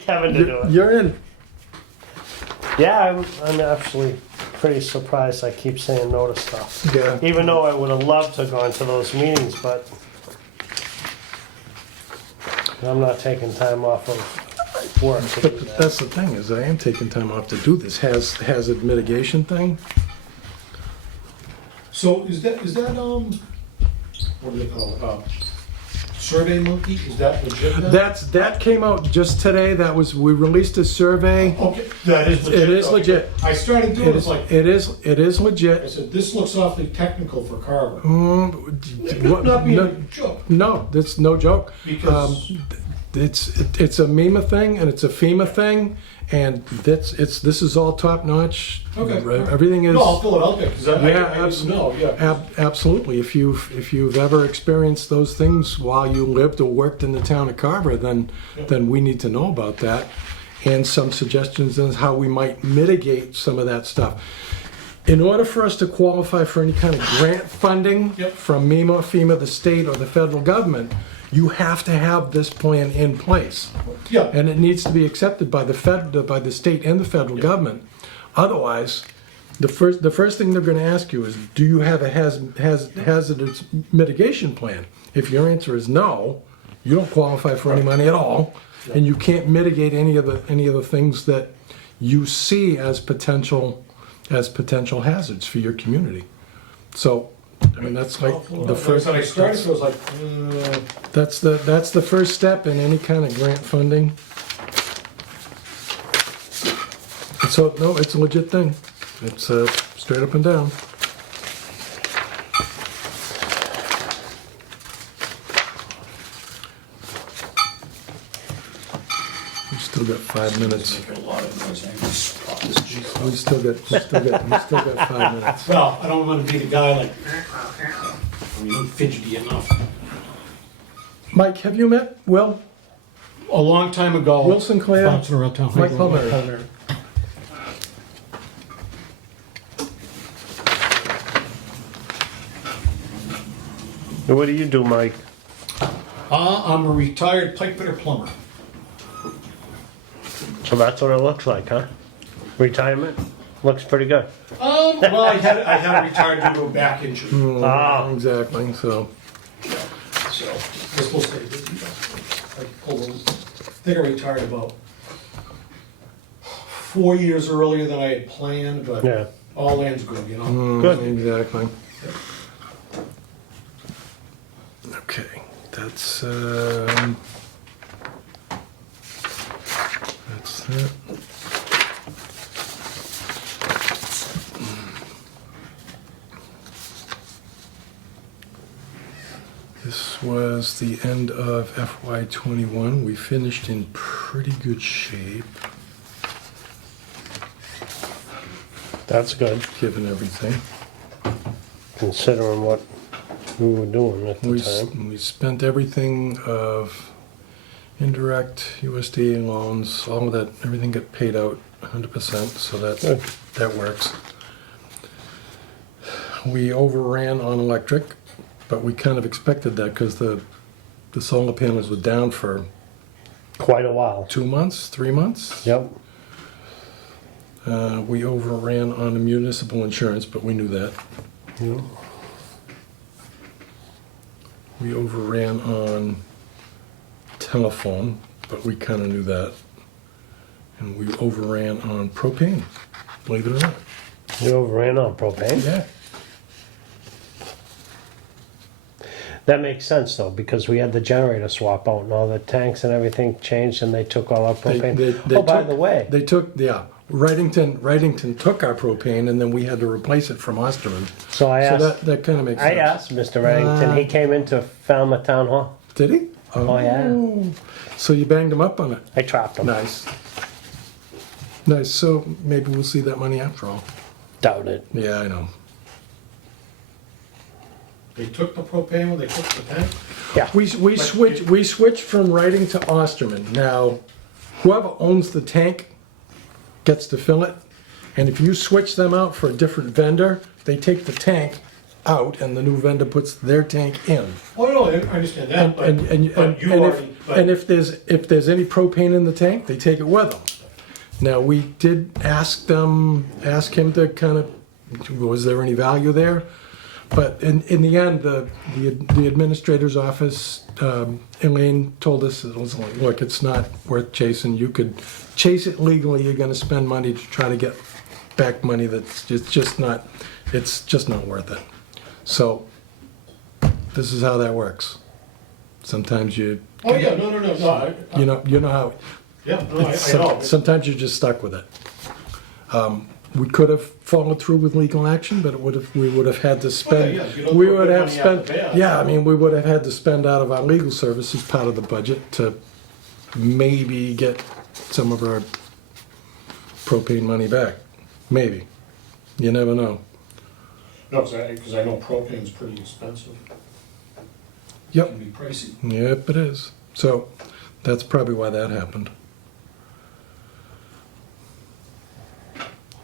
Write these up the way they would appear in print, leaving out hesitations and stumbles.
Kevin to do it. You're in. Yeah, I'm actually pretty surprised I keep saying no to stuff. Yeah. Even though I would have loved to have gone to those meetings, but I'm not taking time off of work to do But that. that's the thing, is I am taking time off to do this hazard mitigation thing. So is that, what do they call it, Survey Monkey, is that legit then? That came out just today. We released a survey. Okay, that is legit. It is Okay. legit. I started doing this like, It is I legit. said, this looks awfully technical for Carver. What- Not being no, a joke, no, that's no joke. because, It's a MEMA thing and it's a FEMA thing, and this is all top notch. okay. Everything is. No, I'll fill it out there, because I didn't absolutely. know, yeah. Absolutely. If you've ever experienced those things while you lived or worked in the town of Carver, then we need to know about that, and some suggestions on how we might mitigate some of that stuff. In order for us to qualify for any kind of grant funding Yep. from MEMA, FEMA, the state, or the federal government, you have to have this plan in place. Yeah, And it needs to be accepted by the state and the federal government. Otherwise, the first thing they're going to ask you is, do you have a hazardous mitigation plan? If your answer is no, you don't qualify for any money at all, and you can't mitigate any of the things that you see as potential hazards for your community. So, I mean, that's like the first. When I started, it was like, That's the first step in any kind of grant funding. So, no, it's a legit thing. It's straight up and down. We still got 5 minutes. a lot of noise, I just stop this G. We still got 5 minutes. Well, I don't want to be the guy like, I mean, I'm fidgety enough. Mike, have you met Will? A long time ago. Will Sinclair? Bouncing around town. Mike Palmer. What do you do, Mike? I'm a retired pipe fitter plumber. So that's what it looks like, huh? Retirement? Looks pretty good. Well, I had to retire due to a back injury, Ah. Exactly, so. so I'm supposed to, like, pull them. I think I retired about 4 years earlier than I had planned, but Yeah. all lands good, you know? Good. Exactly. Okay, that's that. This was the end of FY21. We finished in pretty good shape, That's good, given everything. considering what we were doing at the time. We spent everything of indirect USDA loans, all of that, everything got paid out 100%, so Good. that works. We overran on electric, but we kind of expected that because the solar panels were down for Quite a while. 2 months, 3 months. Yep. We overran on the municipal insurance, but we knew that. Yeah. We overran on telephone, but we kind of knew that. And we overran on propane, believe it or not. You overran on propane? Yeah. That makes sense though, because we had the generator swap out and all the tanks and everything changed and they took all our propane. Oh, by the way, They took, yeah, Wrightington took our propane and then we had to replace it from Osterman. so I So asked, that kind of makes sense. I asked Mr. Reddington, he came into Falmouth Town Hall. Did he? Oh, yeah. So you banged him up on it. I trapped him. Nice. Nice, so maybe we'll see that money after all. Doubt it. Yeah, I know. They took the propane, they took the tank. Yeah. We switched from Wrighting to Osterman. Now, whoever owns the tank gets to fill it. And if you switch them out for a different vendor, they take the tank out and the new vendor puts their tank in. Oh, no, I understand that, but And you if- already And if there's any propane in the tank, they take it with them. Now, we did ask him to kind of, was there any value there? But in the end, the administrator's office, Elaine told us, it was like, look, it's not worth chasing. You could chase it legally. You're going to spend money to try to get back money that's just not worth it. So this is how that works. Sometimes you. Oh, yeah, no. You know how. Yeah, no, I know. Sometimes you're just stuck with it. We could have followed through with legal action, but we would have had to spend. yeah, you don't we put would good have money out spent. the bad. Yeah, I mean, we would have had to spend out of our legal services part of the budget to maybe get some of our propane money back. Maybe. You never know. No, because I know propane's pretty expensive. It Yep. can be pricey. Yep, it is. So that's probably why that happened.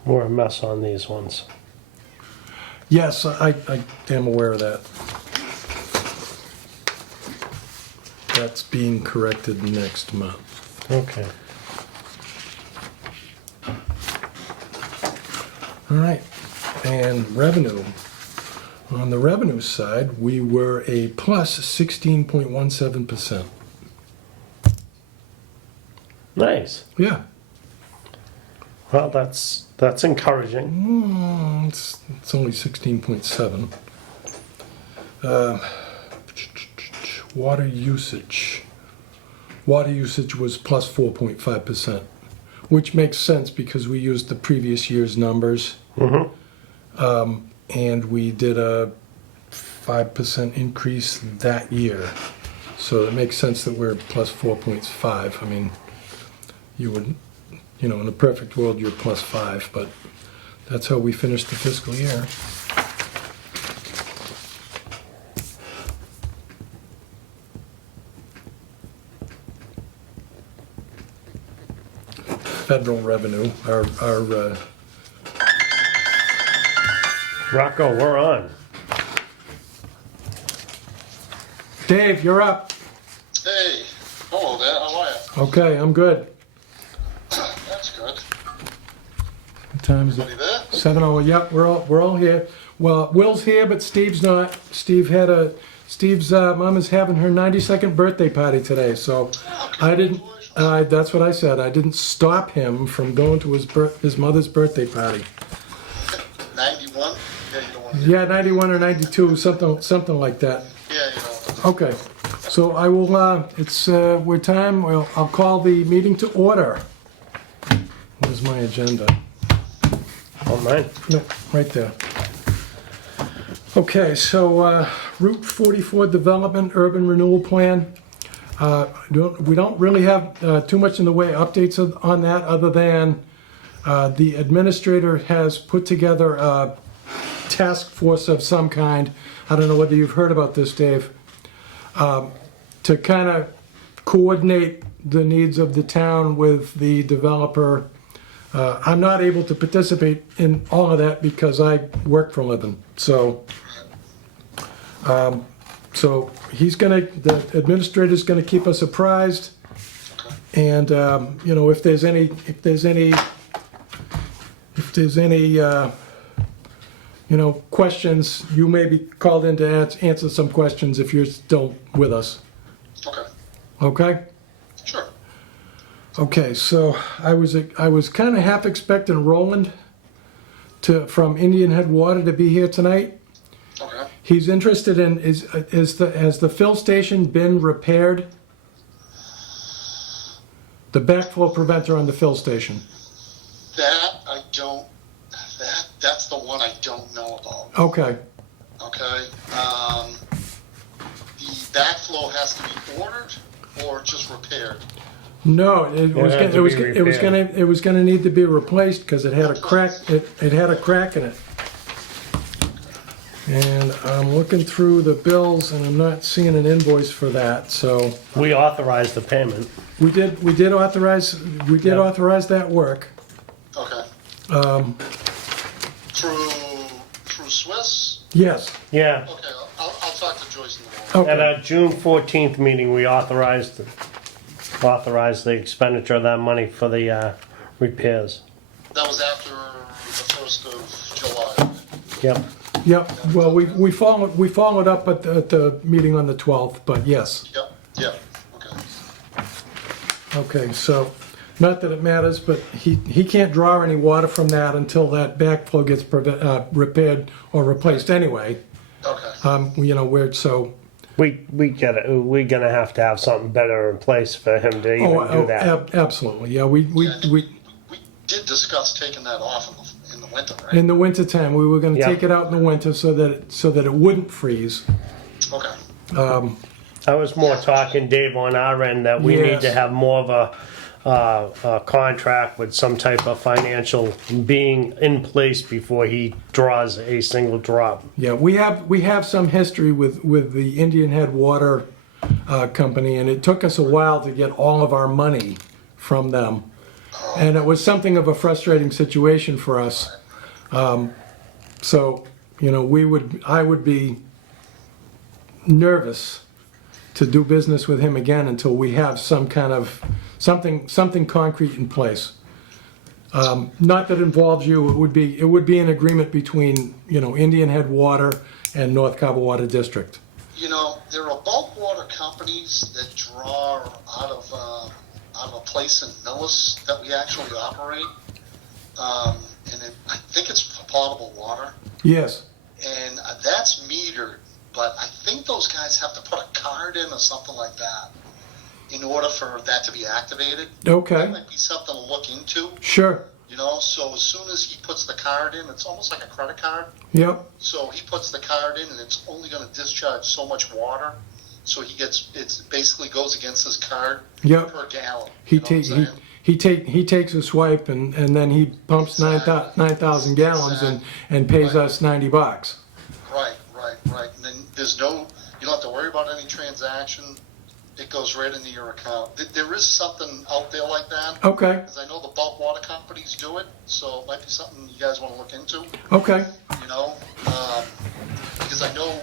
We're a mess on these ones. Yes, I am aware of that. That's being corrected next month. Okay. All right, and revenue. On the revenue side, we were a plus 16.17%. Nice. Yeah, Well, that's encouraging. it's only 16.7. Water usage. Water usage was plus 4.5%, which makes sense because we used the previous year's numbers. And we did a 5% increase that year. So it makes sense that we're plus 4.5. I mean, you would, in a perfect world, you're plus 5, but that's how we finished the fiscal year. Federal revenue, our Rocco, we're on. Dave, you're up. Hey, hello there, how are you? Okay, I'm good. That's good. What time is it? Anybody there? 7:00. Yep, we're all here. Well, Will's here, but Steve's not. Steve's mom is having her 92nd birthday party today, so I didn't. That's what I said. I didn't stop him from going to his mother's birthday party. 91? Yeah, you don't want to. Yeah, 91 or 92, something like that. Yeah, you don't. Okay, so I will. We're time. Well, I'll call the meeting to order. Where's my agenda? On mine. No, right there. Okay, so Route 44 Development Urban Renewal Plan. We don't really have too much in the way of updates on that, other than the administrator has put together a task force of some kind. I don't know whether you've heard about this, Dave, to kind of coordinate the needs of the town with the developer. I'm not able to participate in all of that because I work for a living. So the administrator's gonna keep us apprised. And, if there's any questions, you may be called in to answer some questions if you're still with us. Okay, Okay? sure. Okay, so I was kind of half expecting Roland from Indian Head Water to be here tonight. Okay. He's interested in has the fill station been repaired? The backflow preventer on the fill station. That's the one I don't know about. Okay. Okay. The backflow has to be ordered or just repaired? No, it was gonna need to be replaced because it had a crack. It had a crack in it. And I'm looking through the bills and I'm not seeing an invoice for that. So We authorized the payment. we did authorize that work. Okay. Through Swiss? Yes. Yeah. Okay, I'll talk to Joyce in the morning. Okay. At our June 14th meeting, we authorized authorize the expenditure of that money for the repairs. That was after the 1st of July. Yep. Yep, well, we followed up at the meeting on the 12th, but yes. Yep, okay. Okay, so, not that it matters, but he can't draw any water from that until that backflow gets repaired or replaced anyway. Okay. You know, so. We're gonna have to have something better in place for him to even do that. Absolutely, yeah, we We did discuss taking that off in the winter, right? in the winter time, we were gonna Yeah. take it out in the winter so that it wouldn't freeze. Okay. I was more talking, Dave, on our end that we need Yes. to have more of a contract with some type of financial being in place before he draws a single drop. Yeah, we have some history with the Indian Head Water Company, and it took us a while to get all of our money from them, and it was something of a frustrating situation for us. So, you know, I would be nervous to do business with him again until we have some kind of something concrete in place. Not that involves you. It would be an agreement between, you know, Indian Head Water and North Carver Water District. You know, there are bulk water companies that draw out of a place in Millis that we actually operate, and I think it's potable water, Yes. and that's metered. But I think those guys have to put a card in or something like that in order for that to be activated. That Okay. might be something to look into, Sure. you know. So as soon as he puts the card in, it's almost like a credit card. Yep. So he puts the card in, and it's only going to discharge so much water. So it basically goes against his card Yep. per gallon. He you know what I'm saying? he takes a swipe and then he pumps Exactly. 9,000 gallons and pays Right. us $90. Right. And then you don't have to worry about any transaction. It goes right into your account. There is something out there like that. Okay. Because I know the bulk water companies do it, so it might be something you guys want to look into, Okay. you know? Because I know,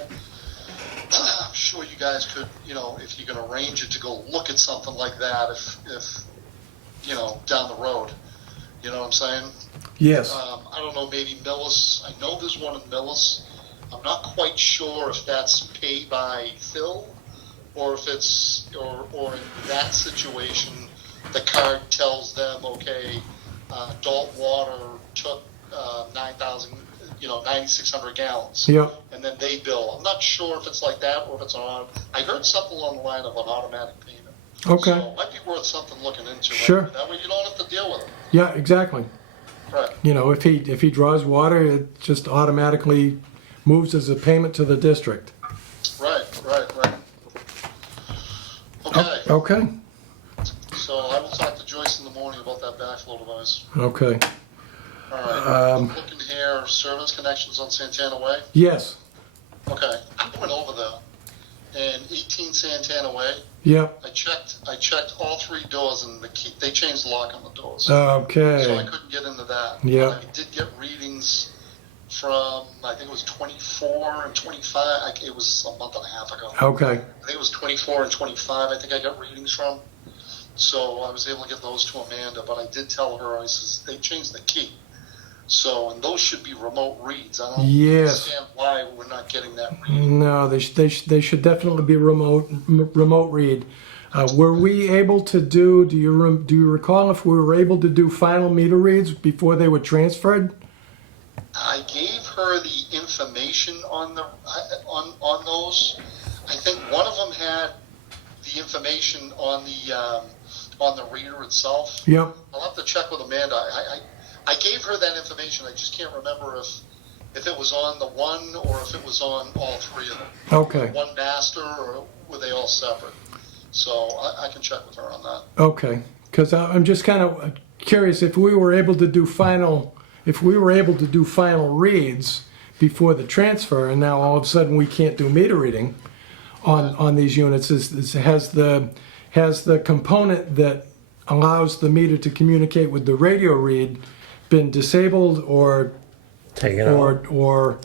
I'm sure you guys could, you know, if you can arrange it to go look at something like that, if you know, down the road. You know what I'm saying? Yes. I don't know, maybe Millis. I know there's one in Millis. I'm not quite sure if that's paid by fill or if it's, or in that situation, the card tells them, okay, Dalton Water took 9,600 gallons. Yep. And then they bill. I'm not sure if it's like that or if it's I heard something along the line of an automatic payment. Okay. So it might be worth something looking into. Sure. Right? That way you don't have to deal with it. Yeah, exactly. Right. You know, if he draws water, it just automatically moves as a payment to the district. Right. Okay. Okay. So I will talk to Joyce in the morning about that backflow device. Okay. All right. I'm looking here, service connections on Santana Way. Yes. Okay. I went over there, and 18 Santana Way. Yep. I checked all three doors, and they changed the lock on the doors. So I Okay. couldn't get into that. Yeah. But I did get readings from, I think it was 24 and 25. It was a month and a half ago. Okay. I think it was 24 and 25. I think I got readings from. So I was able to get those to Amanda, but I did tell her, I says, they changed the key. So, and those should be remote reads. I don't Yes. understand why we're not getting that read. No, they should definitely be remote read. Were we able to do? Do you recall if we were able to do final meter reads before they were transferred? I gave her the information on those. I think one of them had the information on the reader itself. Yep. I'll have to check with Amanda. I gave her that information. I just can't remember if it was on the one or if it was on all three of them. Okay. One master, or were they all separate? So I can check with her on that. Okay. Because I'm just kind of curious if we were able to do final reads before the transfer, and now all of a sudden we can't do meter reading on these units. Has the component that allows the meter to communicate with the radio read been disabled or Taken out. or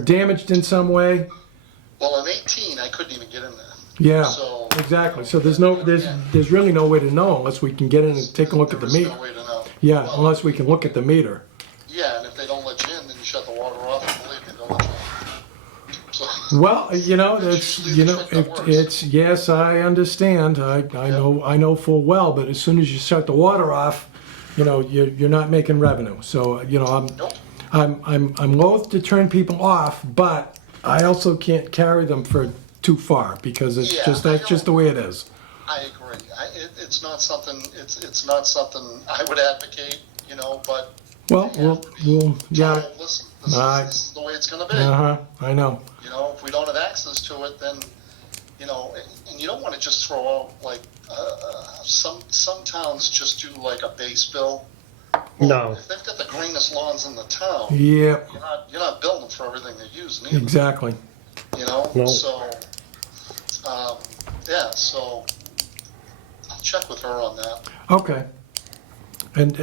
damaged in some way? Well, on 18, I couldn't even get in there. Yeah. So exactly. So there's really no way to know unless we can get in and take a look at the There is meter. no way to know. Yeah, Well, unless we can look at the meter. Yeah, and if they don't let you in, then you shut the water off, and believe me, they'll let you in. So, Well, That's usually the trick that works. it's yes, I understand. I know full well, but as soon as you shut the water off, you're not making revenue. So nope. I'm loath to turn people off, but I also can't carry them for too far because that's just the way it is. I agree. It's not something. It's not something I would advocate. But Well, they have to be we'll told, yeah. listen, this is the way it's going to be. I know. If we don't have access to it, then and you don't want to just throw out like some towns just do like a base bill. No. If they've got the greenest lawns in the town, Yeah, you're not billing them for everything they're using either. exactly. No. So so I'll check with her on that. Okay. And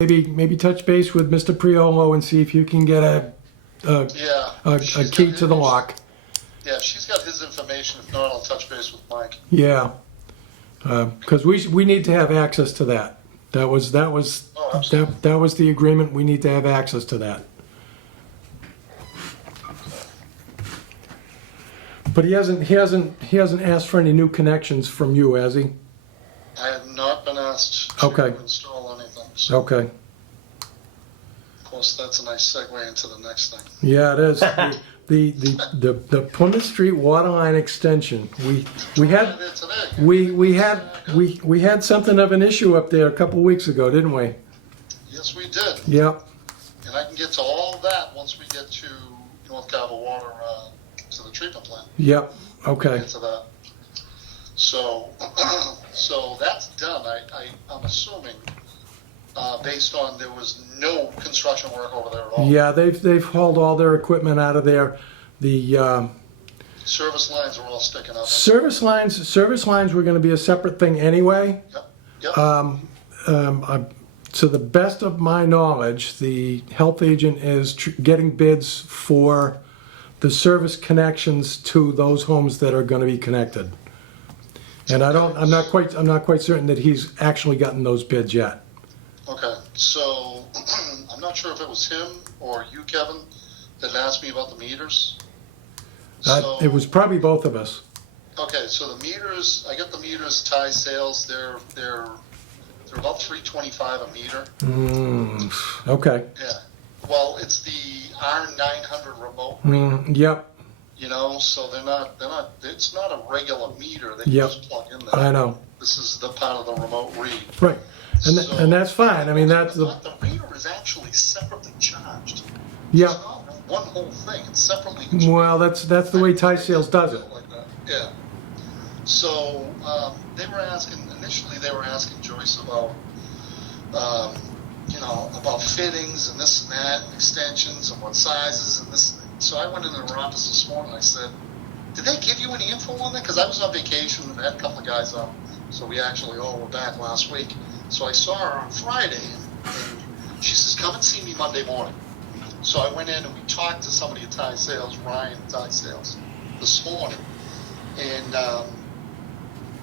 maybe touch base with Mr. Priolo and see if you can get a key to the lock. Yeah, she's got his information. If not, I'll touch base with Mike. Yeah, because we need to have access to that. That was absolutely. that was the agreement. We need to have access to that. But he hasn't asked for any new connections from you, has he? I have not been asked to Okay. install anything. So, Okay. of course, that's a nice segue into the next thing. Yeah, it is. The Plymouth Street Waterline extension. We had we had something of an issue up there a couple of weeks ago, didn't we? Yes, we did. Yep. And I can get to all that once we get to North Carver Water, to the treatment plant. Yep. Okay. Get to that. So, so that's done. I'm assuming, based on there was no construction work over there at all. Yeah, they've hauled all their equipment out of there. The Service lines are all sticking up. service lines were going to be a separate thing anyway. Yep. To the best of my knowledge, the health agent is getting bids for the service connections to those homes that are going to be connected. And I'm not quite certain that he's actually gotten those bids yet. Okay. So I'm not sure if it was him or you, Kevin, that asked me about the meters. It was probably both of us. Okay. So the meters, I got the meters tie sales. They're about $325 a meter. Okay. Yeah. Well, it's the R900 remote. Yep. So they're not. It's not a regular meter that you Yep. just plug in there. I know. This is the part of the remote read. Right. And that's fine. I mean, that's the reader is actually separately charged. yeah. It's not one whole thing. It's separately charged. Well, that's the way Tie Sales does it. Like that. Yeah. So they were asking Joyce about about fittings and this and that, and extensions and what sizes and this. So I went into her office this morning and I said, did they give you any info on that? Because I was on vacation and had a couple of guys up. So we actually all were back last week. So I saw her on Friday and she says, come and see me Monday morning. So I went in and we talked to somebody at Tie Sales, Ryan at Tie Sales, this morning. And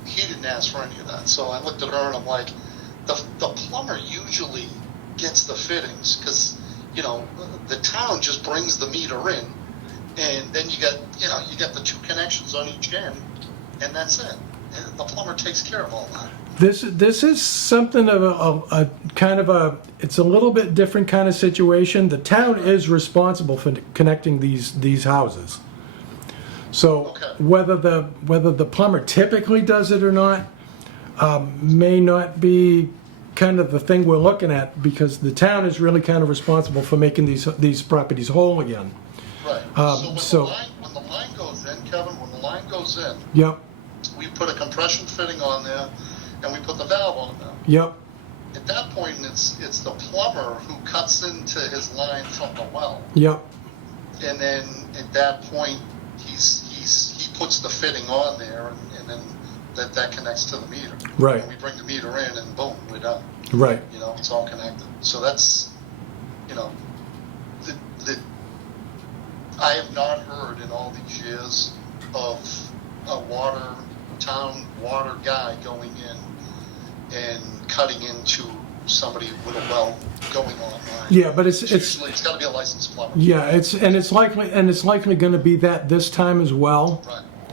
he didn't ask for any of that. So I looked at her and I'm like, the plumber usually gets the fittings because the town just brings the meter in, and then you get the two connections on each end, and that's it. And the plumber takes care of all that. This is something of a kind of a, it's a little bit different kind of situation. The town is responsible for connecting these houses. So Okay. whether the plumber typically does it or not may not be kind of the thing we're looking at, because the town is really kind of responsible for making these properties whole again. Right. When the line goes in, Kevin, Yep. we put a compression fitting on there, and we put the valve on there. Yep. At that point, it's the plumber who cuts into his line from the well, Yep. and then at that point, he puts the fitting on there, and then that connects to the meter. Right. And we bring the meter in, and boom, we're done. Right. It's all connected. So that's, I have not heard in all these years of a water town water guy going in and cutting into somebody with a well going online. Yeah, but it's Usually it's got to be a licensed plumber. yeah, it's likely going to be that this time as well.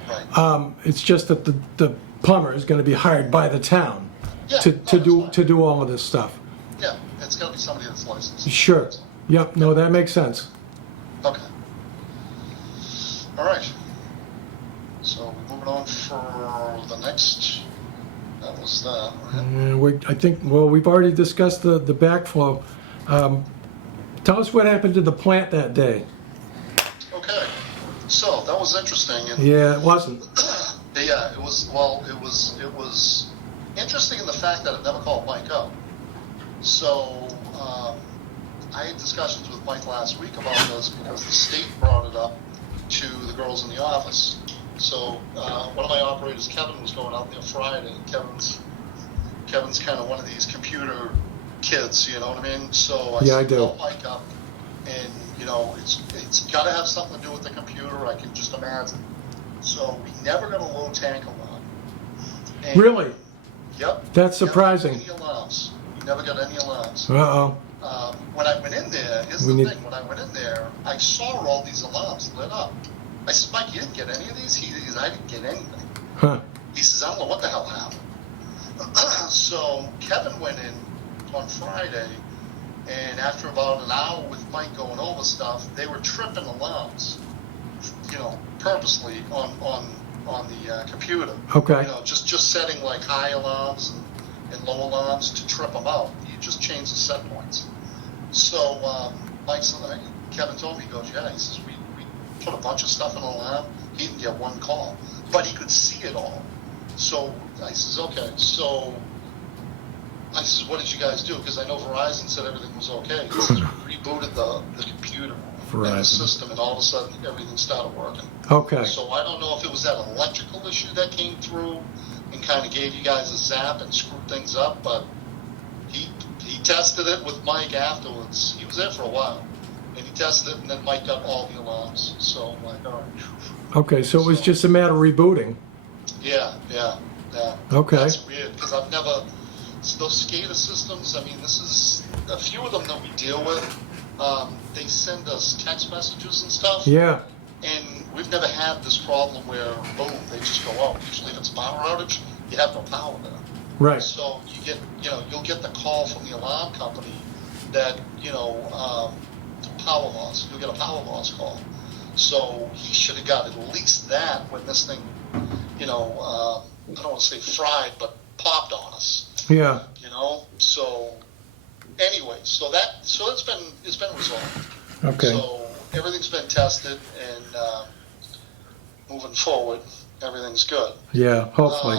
Right. It's just that the plumber is going to be hired by the town Yeah, to no, that's fine. do all of this stuff. Yeah, it's got to be somebody that's licensed. Sure. Yep. No, that makes sense. Okay. All right. So we're moving on for the next. That was that. Right? I think. Well, we've already discussed the backflow. Tell us what happened to the plant that day. Okay. So that was interesting. And Yeah, it wasn't. yeah, it was. Well, it was interesting in the fact that it never called Mike up. So I had discussions with Mike last week about this because the state brought it up to the girls in the office. So one of my operators, Kevin, was going out there Friday. Kevin's kind of one of these computer kids, you know what I mean? So I do. called Mike up, and it's got to have something to do with the computer. I can just imagine. So we never got a low tank alarm. And, Really? Yep. That's surprising. Never got any alarms. We never got any alarms. Uh-oh. When I went in there, here's the thing. When I went in there, I saw all these alarms lit up. I said, Mike, you didn't get any of these? He says, I didn't get anything. Huh. He says, I don't know what the hell happened. So Kevin went in on Friday, and after about an hour with Mike going over stuff, they were tripping alarms, purposely on the computer. Okay. Just setting like high alarms and low alarms to trip them out. You just change the set points. So Kevin told me, he goes, yeah, he says, we put a bunch of stuff in an alarm. He didn't get one call, but he could see it all. So I says, okay. So I says, what did you guys do? Because I know Verizon said everything was okay. He says, we rebooted the computer and the system, and all of a sudden everything started working. Okay. So I don't know if it was that electrical issue that came through and kind of gave you guys a zap and screwed things up, but he tested it with Mike afterwards. He was there for a while, and he tested it, and then Mike got all the alarms. So I'm like, all right. Okay, so it was just a matter of rebooting. Yeah. Okay. That's weird, because I've never, those SCADA systems, I mean, this is, a few of them that we deal with, they send us text messages and stuff. Yeah. And we've never had this problem where, boom, they just go out. Usually if it's a power outage, you have no power there. Right. So you get, you'll get the call from the alarm company that, power loss. You'll get a power loss call. So he should have got at least that when this thing, I don't want to say fried, but popped on us. Yeah. So anyway, it's been resolved. Okay. So everything's been tested, and moving forward, everything's good. Yeah, hopefully.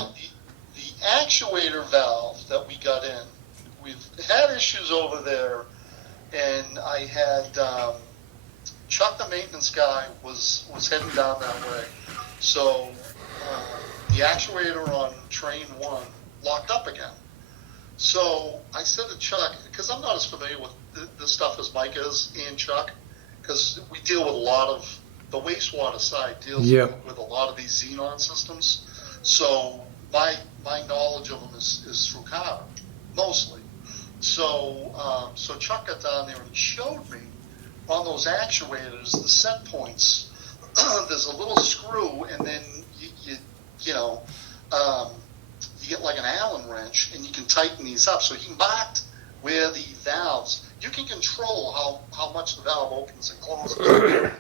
The actuator valve that we got in, we've had issues over there, and I had Chuck, the maintenance guy, was heading down that way. So the actuator on train 1 locked up again. So I said to Chuck, because I'm not as familiar with this stuff as Mike is and Chuck, because we deal with a lot of, the wastewater side deals with a lot of these xenon systems. So my knowledge of them is through Carver, mostly. So Chuck got down there and he showed me on those actuators, the set points, there's a little screw, and then you get like an Allen wrench, and you can tighten these up. So he marked where the valves, you can control how much the valve opens and closes.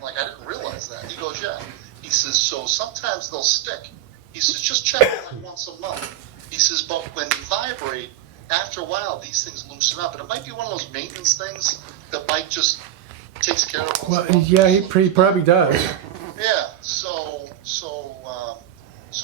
Like, I didn't realize that. He goes, yeah. He says, so sometimes they'll stick. He says, just check it like once a month. He says, but when you vibrate, after a while, these things loosen up. And it might be one of those maintenance things that Mike just takes care of. Well, yeah, he probably does. Yeah, so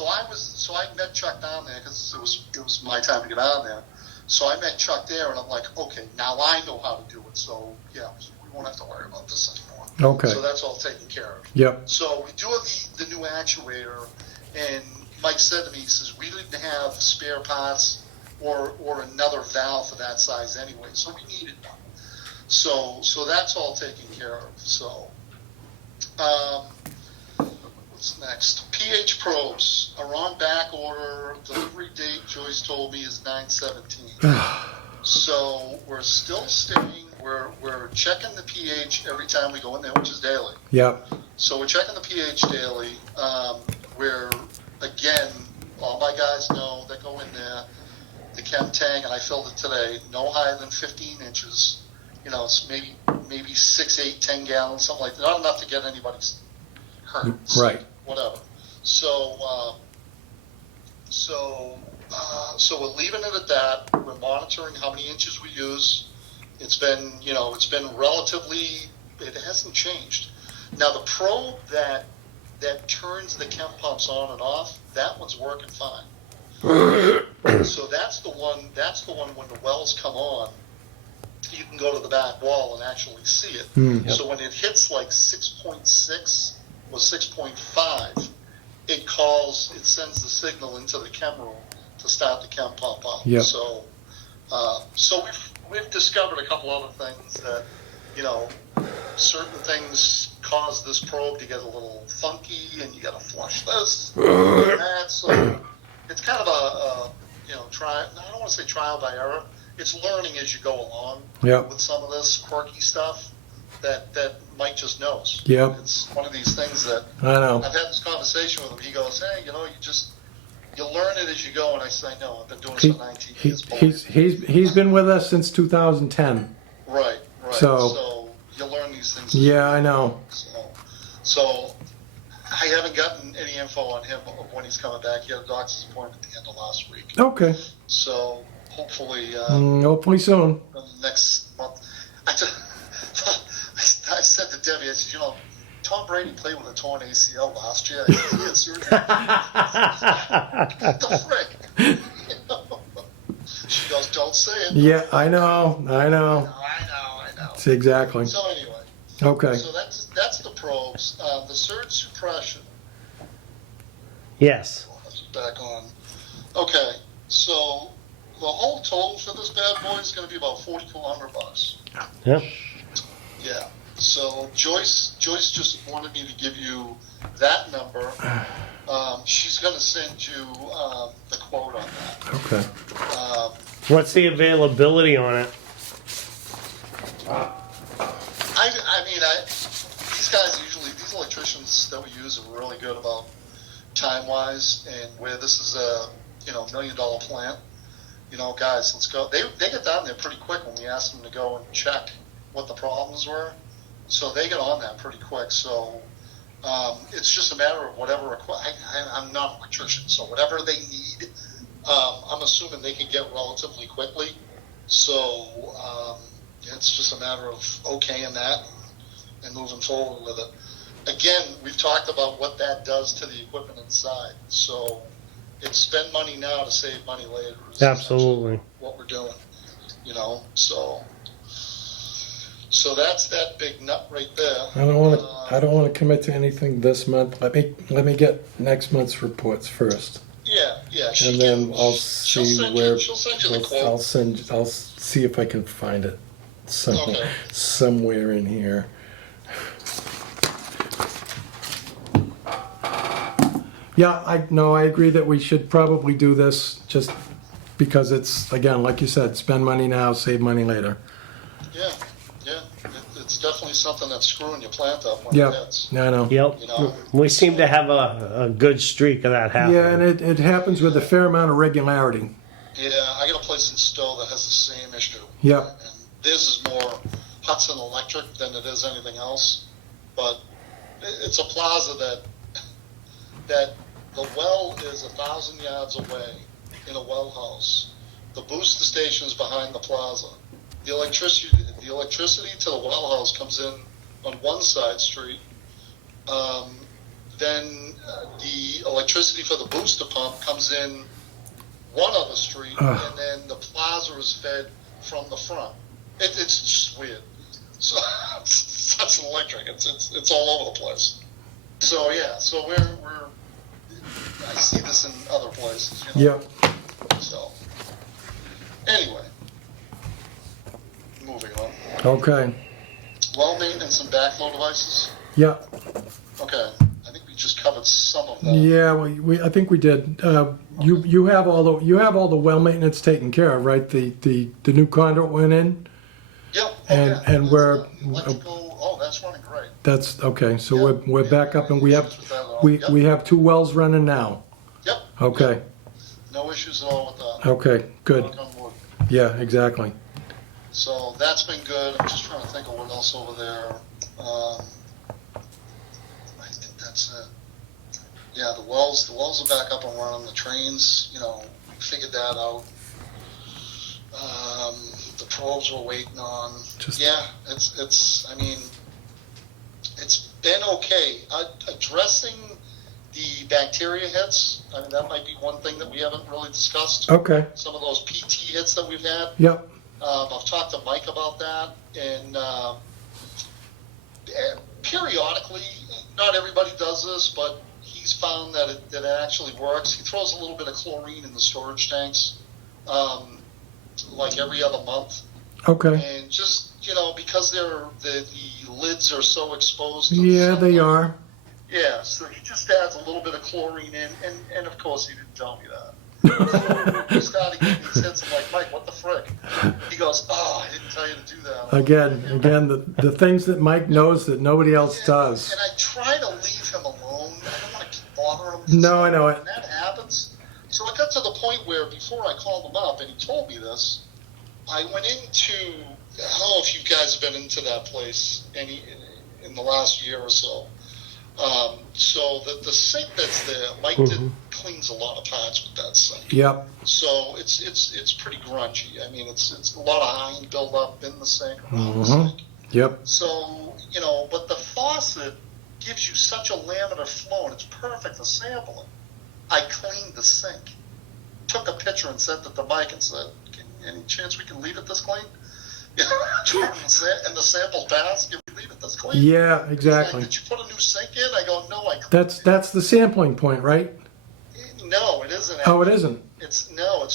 I met Chuck down there because it was my time to get on there. So I met Chuck there, and I'm like, okay, now I know how to do it. So yeah, we won't have to worry about this anymore. Okay. So that's all taken care of. Yep. So we do have the new actuator, and Mike said to me, he says, we didn't have spare parts or another valve for that size anyway, so we needed one. So that's all taken care of. So What's next? pH probes are on back order. Delivery date, Joyce told me, is 9/17. So we're still staying. We're checking the pH every time we go in there, which is daily. Yep. So we're checking the pH daily. We're, again, all my guys know that go in there. The chem tank, and I filled it today, no higher than 15 inches. You know, it's maybe 6, 8, 10 gallons, something like that. Not enough to get anybody hurt. Right. Whatever. So we're leaving it at that. We're monitoring how many inches we use. It's been relatively, it hasn't changed. Now the probe that turns the chem pumps on and off, that one's working fine. So that's the one when the wells come on, you can go to the back wall and actually see it. Yep. So when it hits like 6.6 or 6.5, it sends the signal into the chem room to start the chem pump up. Yep. So we've discovered a couple other things that, you know, certain things cause this probe to get a little funky, and you got to flush this and that. So it's kind of a I don't want to say trial by error. It's learning as you go along with some of this quirky stuff that Mike just knows. Yep. It's one of these things that I know. I've had this conversation with him. He goes, hey, you learn it as you go. And I said, I know, I've been doing this for 19 years. He's been with us since 2010. Right. So you learn these things. Yeah, I know. So I haven't gotten any info on him of when he's coming back. He had a doctor's appointment at the end of last week. Okay. So hopefully, hopefully soon. Next month. I said to Debbie, I said, Tom Brady played with a torn ACL last year. He had surgery. What the frick? She goes, don't say it. Yeah, I know. I know. Exactly. So anyway. Okay. So that's the probes. The surge suppression. Yes. Back on. Okay. So the whole total for this bad boy is going to be about $4,200. Yep. Yeah. So Joyce just wanted me to give you that number. She's going to send you the quote on that. Okay. What's the availability on it? These electricians that we use are really good about time-wise, and where this is a $1 million plant, guys, let's go. They get down there pretty quick when we ask them to go and check what the problems were. So they get on that pretty quick. So it's just a matter of whatever. I'm not an electrician, so whatever they need, I'm assuming they can get relatively quickly. So it's just a matter of okaying that and moving forward with it. Again, we've talked about what that does to the equipment inside. So it's spend money now to save money later. Absolutely. What we're doing, So that's that big nut right there. I don't want to commit to anything this month. Let me get next month's reports first. Yeah. And then I'll see where. She'll send you the quote. I'll see if I can find it somewhere in here. Yeah, I agree that we should probably do this just because it's, again, like you said, spend money now, save money later. Yeah. It's definitely something that's screwing your plant up when it hits. Yeah, I know. Yep. We seem to have a good streak of that happening. Yeah, and it happens with a fair amount of regularity. Yeah, I got a place in Stowe that has the same issue. Yeah. And theirs is more Hudson Electric than it is anything else. But it's a plaza that the well is 1,000 yards away in a well house. The booster station is behind the plaza. The electricity to the well house comes in on one side street. Then the electricity for the booster pump comes in one other street, and then the plaza is fed from the front. It's just weird. So it's Hudson Electric. It's all over the place. So yeah. So we're I see this in other places. Yeah. So anyway. Moving on. Okay. Well maintenance and backflow devices. Yeah. Okay. I think we just covered with some of them. Yeah, I think we did. You have all the well maintenance taken care of, right? The new conduit went in. Yep. And we're electrical. Oh, that's running great. that's okay. So Yep. we're back up, and we have Issues with that at all. we Yep. we have 2 wells running now. Yep. Okay. No issues at all with that. Okay. Good. Knock on wood. Yeah. Exactly. So that's been good. I'm just trying to think of what else over there. I think that's it. Yeah, the wells are back up and running. The trains, we figured that out. The probes we're waiting on. It's been okay. Addressing the bacteria hits, that might be one thing that we haven't really discussed. Okay. Some of those PT hits that we've had. Yep. I've talked to Mike about that, and periodically, not everybody does this, but he's found that it actually works. He throws a little bit of chlorine in the storage tanks, like every other month. Okay. And just, because the lids are so exposed to Yeah, the they sunlight. are. Yeah, so he just adds a little bit of chlorine in, and of course he didn't tell me that. So he started getting these hits. I'm like, Mike, what the frick? He goes, I didn't tell you to do that. Again, the things that Mike knows that nobody else does. And I try to leave him alone. I don't want to bother him. No, I know it. And that happens. So I got to the point where before I called him up and he told me this, I went into, I don't know if you guys have been into that place in the last year or so. So the sink that's there, Mike cleans a lot of times with that sink. Yep. So it's pretty grungy. It's a lot of iron buildup in the sink, around the sink. Yep. So, but the faucet gives you such a laminar flow, and it's perfect for sampling. I cleaned the sink, took a picture and sent it to Mike and said, any chance we can leave it this clean? And the sample passed, can we leave it this clean? Yeah, exactly. Like, did you put a new sink in? I go, no, I cleaned That's the sampling point, right? No, it isn't. Oh, it isn't. It's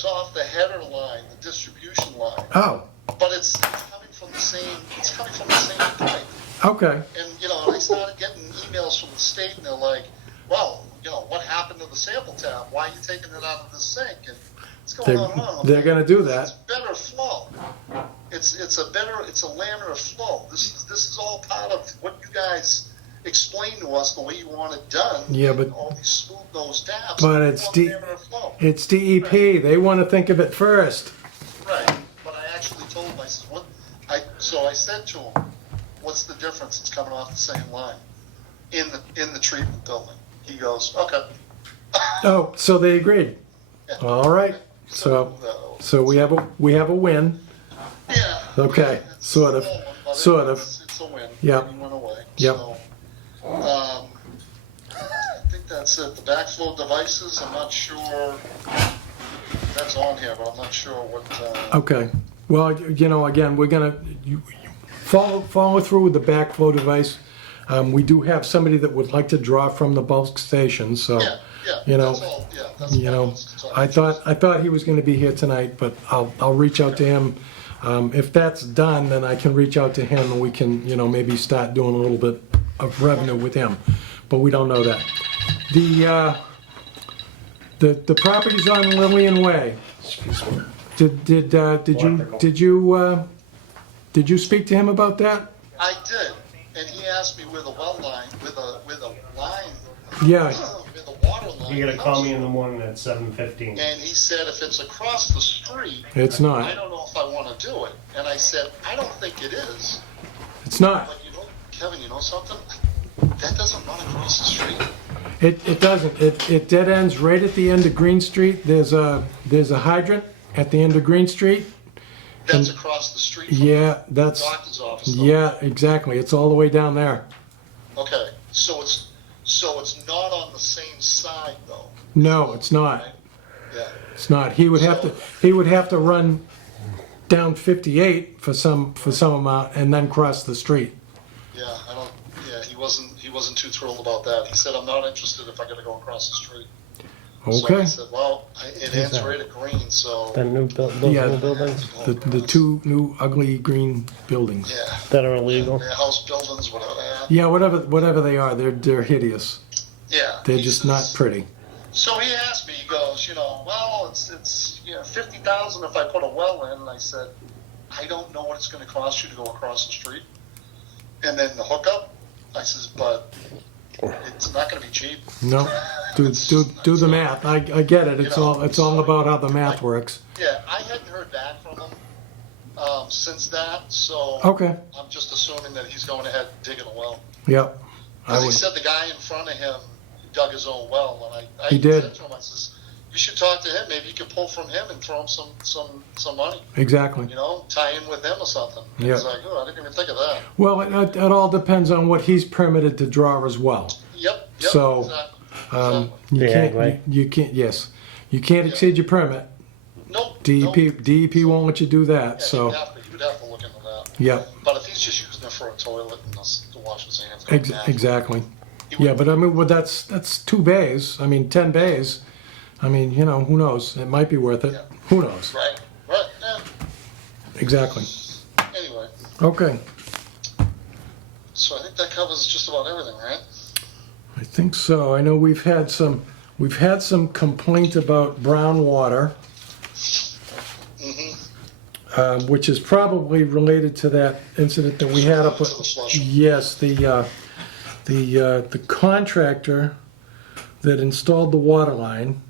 off the header line, the distribution line. Oh, But it's coming from the same. It's coming from the same pipe. okay. And I started getting emails from the state, and they're like, "Well, what happened to the sample tab? Why are you taking it out of the sink?" And what's going on? They're going to do that. It's better flow. It's a laminar flow. This is all part of what you guys explain to us the way you want it done. Yeah, but all these smooth nose tabs. But it's DEP. Right. They want to think of it first. Right. But I actually told him, so I said to him, "What's the difference? It's coming off the same line in the treatment building." He goes, "Okay." Oh, so they agreed. Yeah. All right. So we have a win. Yeah. Okay. Sort of. It's a win. Yep. He went away. Yep. So, I think that's it. The backflow devices, I'm not sure that's on here, but I'm not sure what. Okay. Well, again, we're gonna follow through with the backflow device. We do have somebody that would like to draw from the bulk station, so that's all. Yeah, that's I thought he was going to be here tonight, but I'll reach out to him. If that's done, then I can reach out to him and we can maybe start doing a little bit of revenue with him, but we don't know that. The property's on Lillian Way. Excuse me. Did you speak to him about that? I did, and he asked me where the well line, with a line, Yeah. with a water line. You're gonna call me in the morning at 7:15. And he said, if it's across the street, It's not. I don't know if I want to do it. And I said, I don't think it is. It's not. But Kevin, something? That doesn't run across the street. It doesn't. It dead ends right at the end of Green Street. There's a hydrant at the end of Green Street. That's across the street from Yeah, the that's doctor's office. though. yeah, exactly. It's all the way down there. Okay, so it's not on the same side though. No, it's not. Right? Yeah. It's not. He would have to run down 58 for some amount and then cross the street. Yeah, he wasn't too thrilled about that. He said, I'm not interested if I got to go across the street. So Okay. I said, well, it ends right at Green, so The those Yeah. new buildings The 2 new ugly green buildings. yeah. that are illegal. Their house buildings, whatever they are. Yeah, whatever they are, they're hideous. Yeah. They're just not pretty. So he asked me, he goes, well, it's 50,000 if I put a well in. And I said, I don't know what it's going to cost you to go across the street. And then the hookup, I says, but it's not going to be cheap. No, do the math. I get it. It's all about how the math works. Yeah, I hadn't heard back from him since that, so Okay. I'm just assuming that he's going ahead and digging a well. Yep. Because he said the guy in front of him dug his own well, and I He did. said to him, I says, you should talk to him. Maybe you could pull from him and throw him some money. Exactly. Tie in with him or something. And Yeah. he's like, oh, I didn't even think of that. Well, it all depends on what he's permitted to draw as well. Yep. So, exactly. You can't. Yes, you can't exceed your permit. Nope. DEP won't let you do that. Yeah, So, he would have to look into that. yeah, But if he's just using it for a toilet and to wash his hands, exactly. he would- Yeah, but I mean, well, that's 2 bays. I mean, 10 bays. I mean, who knows? It might be worth it. Yeah. Who knows? Right. Yeah. Exactly. Anyway, Okay. so I think that covers just about everything, right? I think so. I know we've had some complaint about brown water, which is probably related to that incident that we had up. To the flushing. Yes, the contractor that installed the water line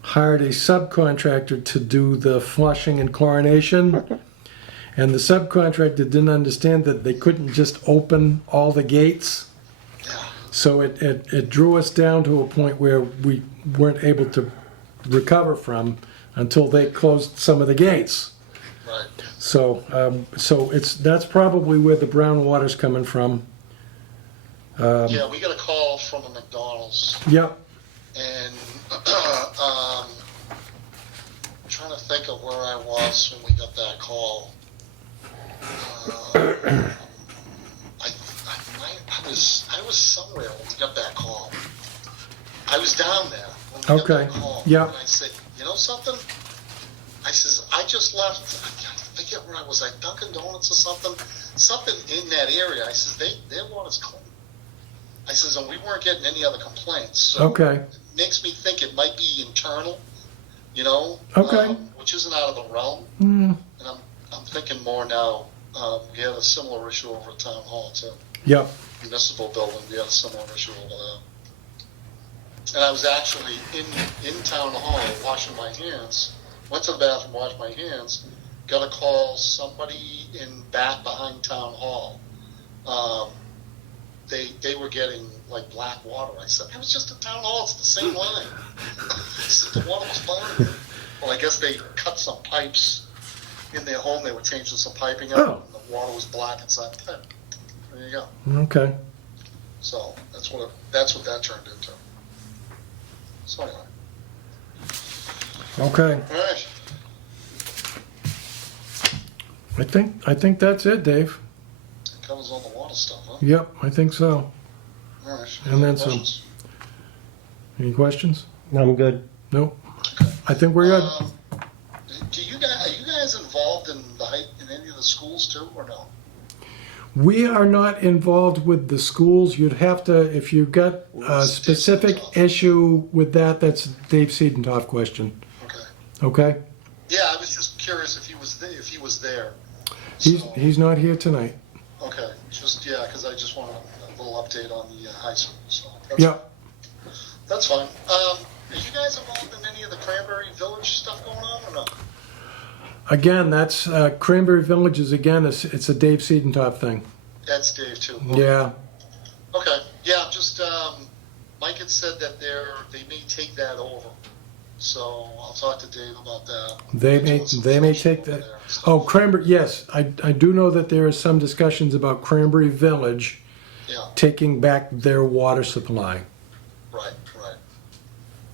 hired a subcontractor to do the flushing and chlorination, and the subcontractor didn't understand that they couldn't just open all the gates. Yeah. So it drew us down to a point where we weren't able to recover from until they closed some of the gates. Right. So that's probably where the brown water's coming from. Yeah, we got a call from a McDonald's, Yep. and I'm trying to think of where I was when we got that call. I was somewhere when we got that call. I was down there when we got Okay. that call. Yep. And I said, you know something? I says, I just left, I forget where I was, like Dunkin' Donuts or something. Something in that area. I says, their water's clean. I says, and we weren't getting any other complaints. So Okay. it makes me think it might be internal, Okay. which isn't out of the realm. Mm, And I'm thinking more now. We had a similar issue over at Town Hall too. yep. Municipal building, we had a similar issue over there. And I was actually in Town Hall washing my hands. Went to the bathroom, washed my hands. Got a call. Somebody in back behind Town Hall. They were getting like black water. I said, I was just at Town Hall. It's the same line. I said, the water was fine. Well, I guess they cut some pipes in their home. They were changing some piping up, Oh. and the water was black inside the pipe. There you go. Okay. So that's what that turned into. So anyway, Okay. all right. I think that's it, Dave. That covers all the water stuff, huh? Yep. I think so. All right. And then some. Questions? Any questions? I'm good. No. I think we're good. Are you guys involved in any of the schools too, or no? We are not involved with the schools. You'd have to, if you've got a specific issue with that, that's Dave Siedentoff question. Okay. Okay? Yeah, I was just curious if he was there. He's So, he's not here tonight. okay. Because I just want a little update on the high school. So that's, Yep. that's fine. Are you guys involved in any of the Cranberry Village stuff going on, or no? Again, that's Cranberry Village is it's a Dave Siedentoff thing. That's Dave too. Yeah. Okay. Yeah, just Mike had said that they may take that over. So I'll talk to Dave about that. They may take that. Oh, Cranberry. Yes, I do know that there are some discussions about Cranberry Village Yeah. taking back their water supply. Right.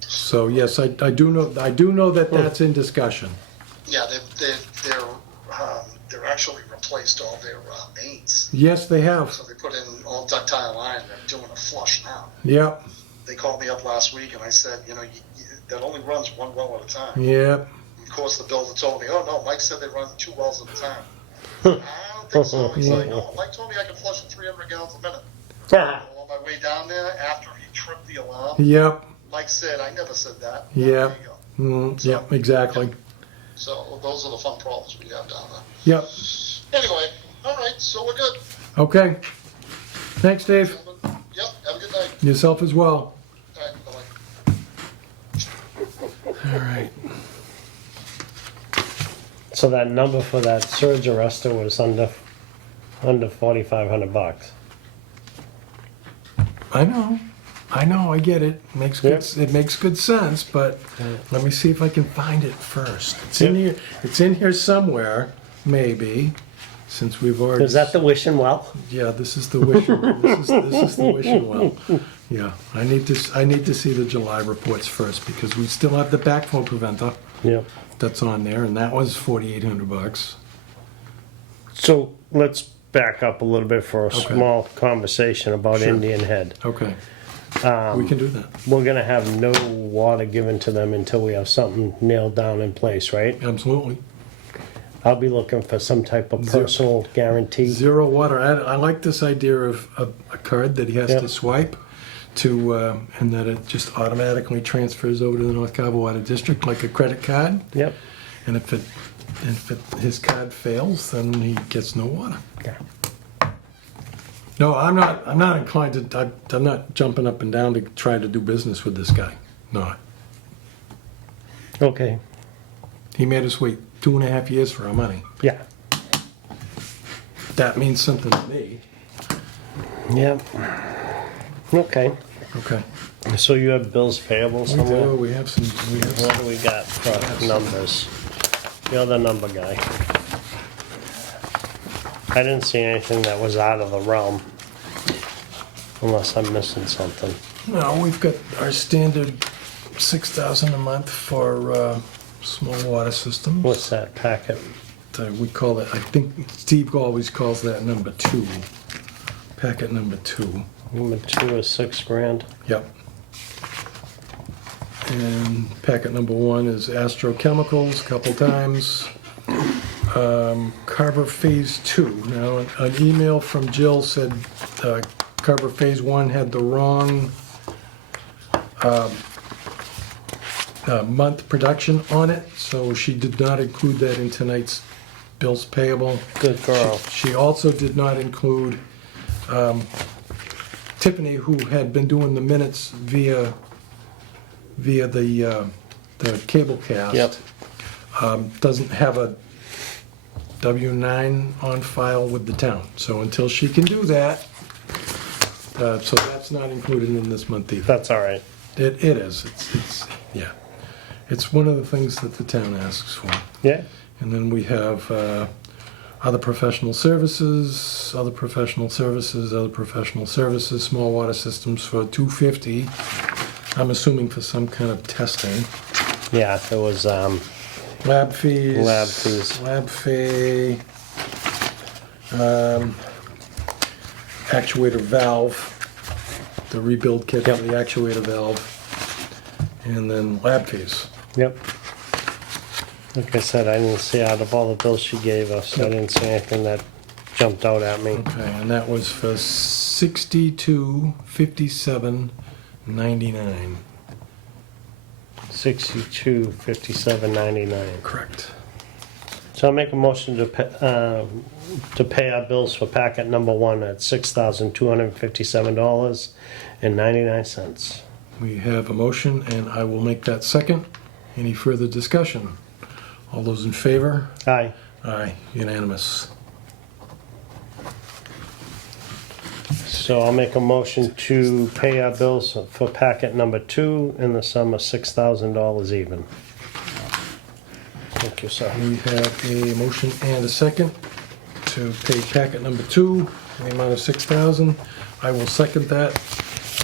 So yes, I do know that that's in discussion. Yeah, they're actually replaced all their mains. Yes, they have. So they put in all ductile iron. They're doing a flush now. Yep. They called me up last week and I said, that only runs one well at a time. Yep. Of course, the builder told me, oh no, Mike said they run 2 wells at a time. I don't think so. He's like, no, Mike told me I could flush at 300 gallons a minute. All my way down there after he tripped the alarm. Yep, Mike said, I never said that. Yep. There you go. yep, exactly. So those are the fun problems we have down there. Yep, Anyway, all right, so we're good. okay. Thanks, Dave. Yep, have a good night. Yourself as well. All right, bye-bye. All right. So that number for that surge arrestor was under $4,500. I know, I get it. Makes good, Yep. it makes good sense, but let me see if I can find it first. It's in Yep. here. It's in here somewhere, maybe, since we've already. Is that the wishing well? Yeah, this is the wishing. this is the wishing well. Yeah, I need to see the July reports first because we still have the backflow preventer Yep. that's on there, and that was $4,800. So let's back up a little bit for a Okay. small conversation about Sure. Indian Head. Okay, we can do that. We're gonna have no water given to them until we have something nailed down in place, right? Absolutely. I'll be looking for some type of personal guarantee. Zero water. I like this idea of a card that he has Yep. to swipe to, and that it just automatically transfers over to the North Carver Water District like a credit card. Yep. And if his card fails, then he gets no water. Yeah. No, I'm not inclined to. I'm not jumping up and down to try to do business with this guy. No, Okay. he made us wait 2.5 years for our money. Yeah. That means something to me. Yep. Okay. Okay. So you have bills payable We somewhere? do. We have some. What do we got for numbers? You're the number guy. I didn't see anything that was out of the realm. Unless I'm missing something. No, we've got our standard 6,000 a month for small water systems. What's that packet? We call it. I think Steve always calls that number 2. Packet number 2. Number 2 is $6,000. Yep. And packet number 1 is Astrochemicals, a couple times. Carver Phase 2. Now, an email from Jill said Carver Phase 1 had the wrong month production on it, so she did not include that in tonight's bills payable. Good girl. She also did not include Tiffany, who had been doing the minutes via the cable cast. Yep. Doesn't have a W-9 on file with the town. So until she can do that, so that's not included in this month either. That's all right. It is. It's yeah. It's one of the things that the town asks for. Yeah. And then we have other professional services, small water systems for $250. I'm assuming for some kind of testing. Yeah, it was Lab fees. Lab fees. Lab fee. Actuator valve. The rebuild kit Yep. for the actuator valve. And then lab fees. Yep. Like I said, I didn't see out of all the bills she gave us, I didn't see anything that jumped out at me. Okay, and that was for $62.57.99. 62.57.99. Correct. So I'll make a motion to pay our bills for packet number 1 at $6,257.99. We have a motion, and I will make that second. Any further discussion? All those in favor? Aye. Aye, unanimous. So I'll make a motion to pay our bills for packet number 2 in the sum of $6,000 even. Thank you, sir. We have a motion and a second to pay packet number 2 in the amount of $6,000. I will second that.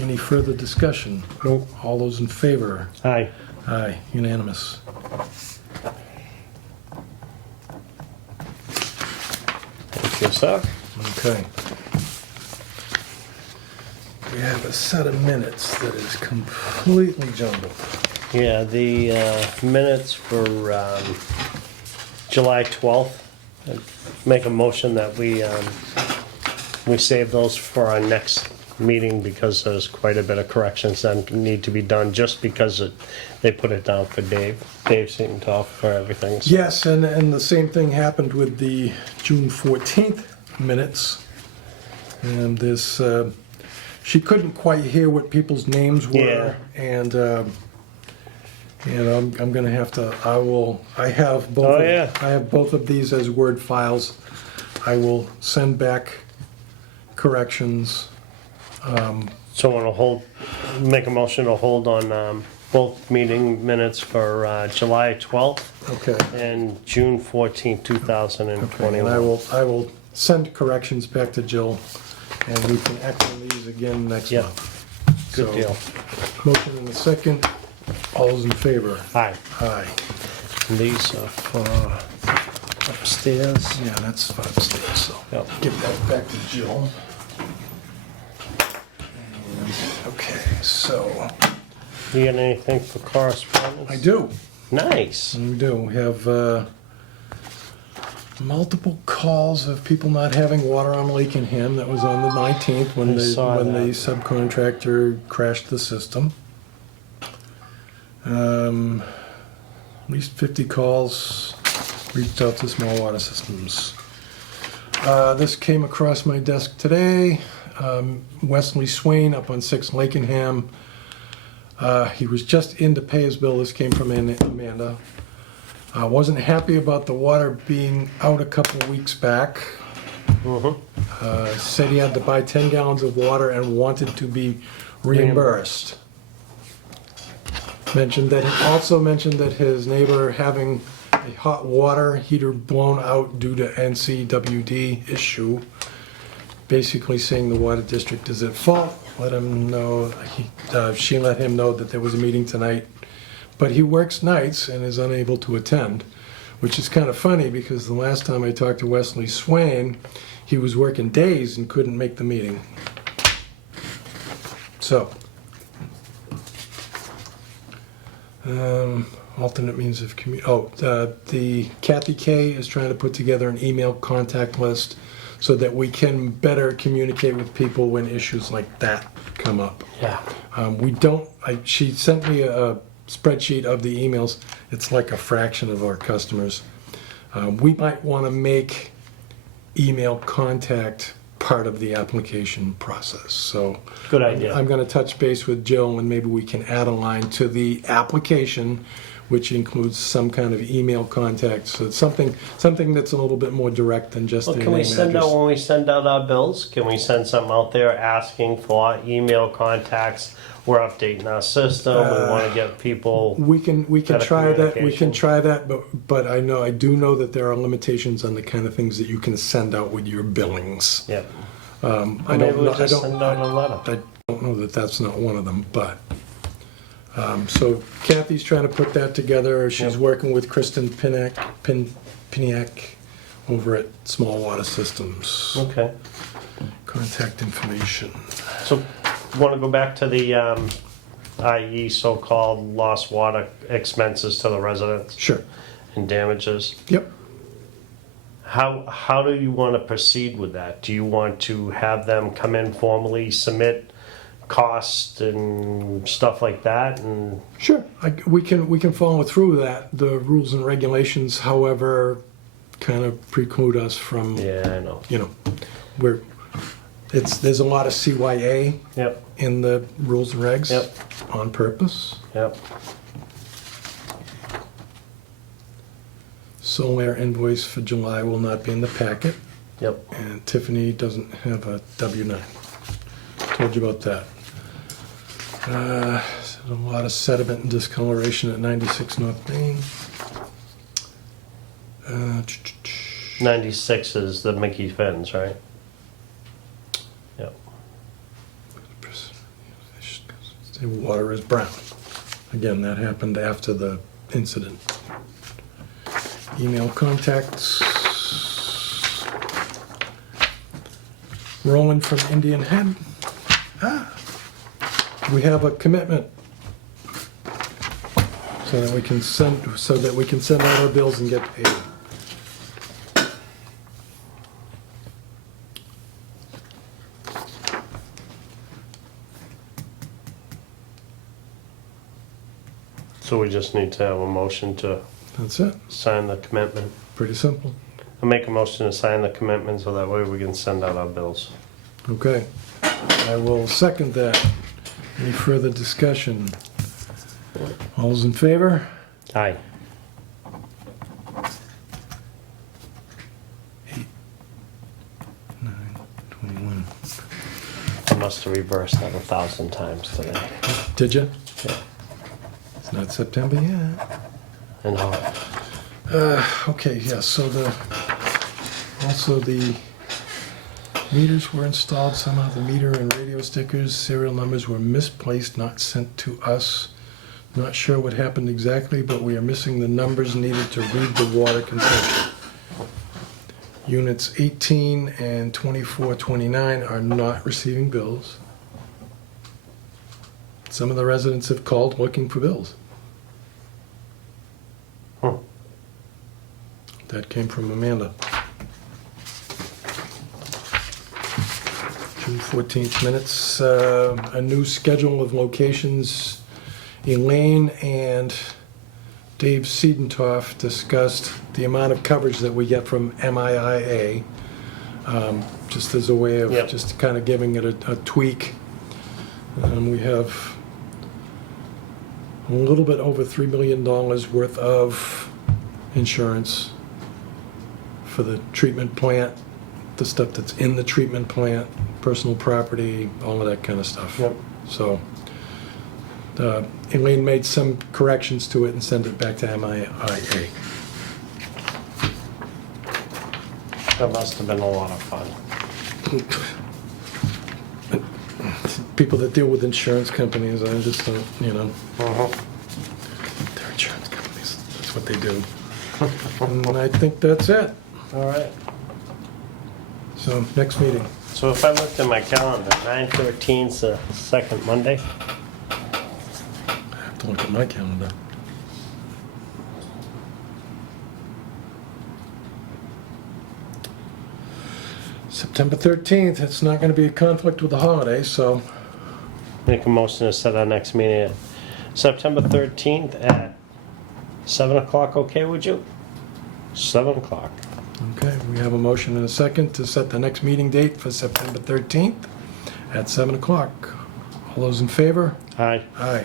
Any further discussion? Nope. All those in favor? Aye. Aye, unanimous. Thank you, sir. Okay. We have a set of minutes that is completely jumbled. Yeah, the minutes for July 12th. I'd make a motion that we save those for our next meeting because there's quite a bit of corrections that need to be done just because they put it down for Dave. Dave seemed to offer everything. So. Yes, and the same thing happened with the June 14th minutes. And this, she couldn't quite hear what people's names were, and I'm gonna have to. I have both. Oh, yeah. I have both of these as Word files. I will send back corrections. So want to make a motion to hold on both meeting minutes for July 12th Okay. and June 14th, Okay, 2021. and I will send corrections back to Jill, and we can act on these again next Yep. month. Good So, deal. Motion in a second. All those in favor? Hi. Aye. These are for upstairs. Yeah, that's upstairs, so Yep. give that back to Jill. Okay, so You got anything for correspondence? I do. Nice. We do. We have multiple calls of people not having water on Lakenham. That was on the 19th when I the saw that. subcontractor crashed the system. At least 50 calls reached out to small water systems. This came across my desk today. Wesley Swain up on 6 Lakenham. He was just in to pay his bill. This came from Amanda. Wasn't happy about the water being out a couple weeks back. Said he had to buy 10 gallons of water and wanted to be reimbursed. Also mentioned that his neighbor having a hot water heater blown out due to NCWD issue. Basically saying the water district is at fault. Let him know, she let him know that there was a meeting tonight, but he works nights and is unable to attend, which is kind of funny because the last time I talked to Wesley Swain, he was working days and couldn't make the meeting. So, alternate means of the Kathy K is trying to put together an email contact list so that we can better communicate with people when issues like that come up. Yeah. She sent me a spreadsheet of the emails. It's like a fraction of our customers. We might want to make email contact part of the application process. So Good idea. I'm going to touch base with Jill and maybe we can add a line to the application which includes some kind of email contact. So it's something that's a little bit more direct than just Well, the can we name send address. out, when we send out our bills, can we send something out there asking for email contacts? We're updating our system, we want to get people. We can better try that. We communication. can try that, but I do know that there are limitations on the kind of things that you can send out with your billings. Yep. I Maybe don't we'll know. just send out a letter. I don't know that that's not one of them, but so Kathy's trying to put that together. She's Yep. working with Kristen Piniak over at Small Water Systems. Okay. Contact information. So, want to go back to the, i.e. so-called lost water expenses to the residents Sure. and damages? Yep. How do you want to proceed with that? Do you want to have them come in formally, submit cost and stuff like that, and Sure. We can follow through that. The rules and regulations, however, kind of preclude us from. yeah, I know. There's a lot of CYA Yep, in the rules and regs. Yep. On purpose. yep. Solaire invoice for July will not be in the packet, Yep. and Tiffany doesn't have a W-9. Told you about that. A lot of sediment and discoloration at 96 North Main. 96 is the Mickey Fins, right? Yep. The water is brown. Again, that happened after the incident. Email contacts. Roland from Indian Head. We have a commitment so that we can send out our bills and get paid. So we just need to have a motion to That's it. sign the commitment. Pretty simple. I'll make a motion to sign the commitment so that way we can send out our bills. Okay. I will second that. Any further discussion? All's in favor? Aye. 21. I must have reversed that 1,000 times today. Did you? Yeah. It's not September yet. I know. Okay, yeah, so also the meters were installed, somehow the meter and radio stickers, serial numbers were misplaced, not sent to us. Not sure what happened exactly, but we are missing the numbers needed to read the water consumption. Units 18 and 2429 are not receiving bills. Some of the residents have called looking for bills. Huh. That came from Amanda. June 14th minutes, a new schedule of locations. Elaine and Dave Siedentoff discussed the amount of coverage that we get from MIIA, just as a way of Yep. just kind of giving it a tweak. We have a little bit over $3 million worth of insurance for the treatment plant, the stuff that's in the treatment plant, personal property, all of that kind of stuff. Yep. So Elaine made some corrections to it and sent it back to MIIA. That must have been a lot of fun. People that deal with insurance companies, I just don't, Uh-huh. they're insurance companies. That's what they do. And I think that's it. All right. So next meeting. So if I looked at my calendar, 9/13's the second Monday. I have to look at my calendar. September 13th, it's not going to be a conflict with the holiday, so Make a motion to set our next meeting at September 13th at 7 o'clock, okay with you? 7 o'clock. okay, we have a motion and a second to set the next meeting date for September 13th at 7 o'clock. All those in favor? Aye. Aye.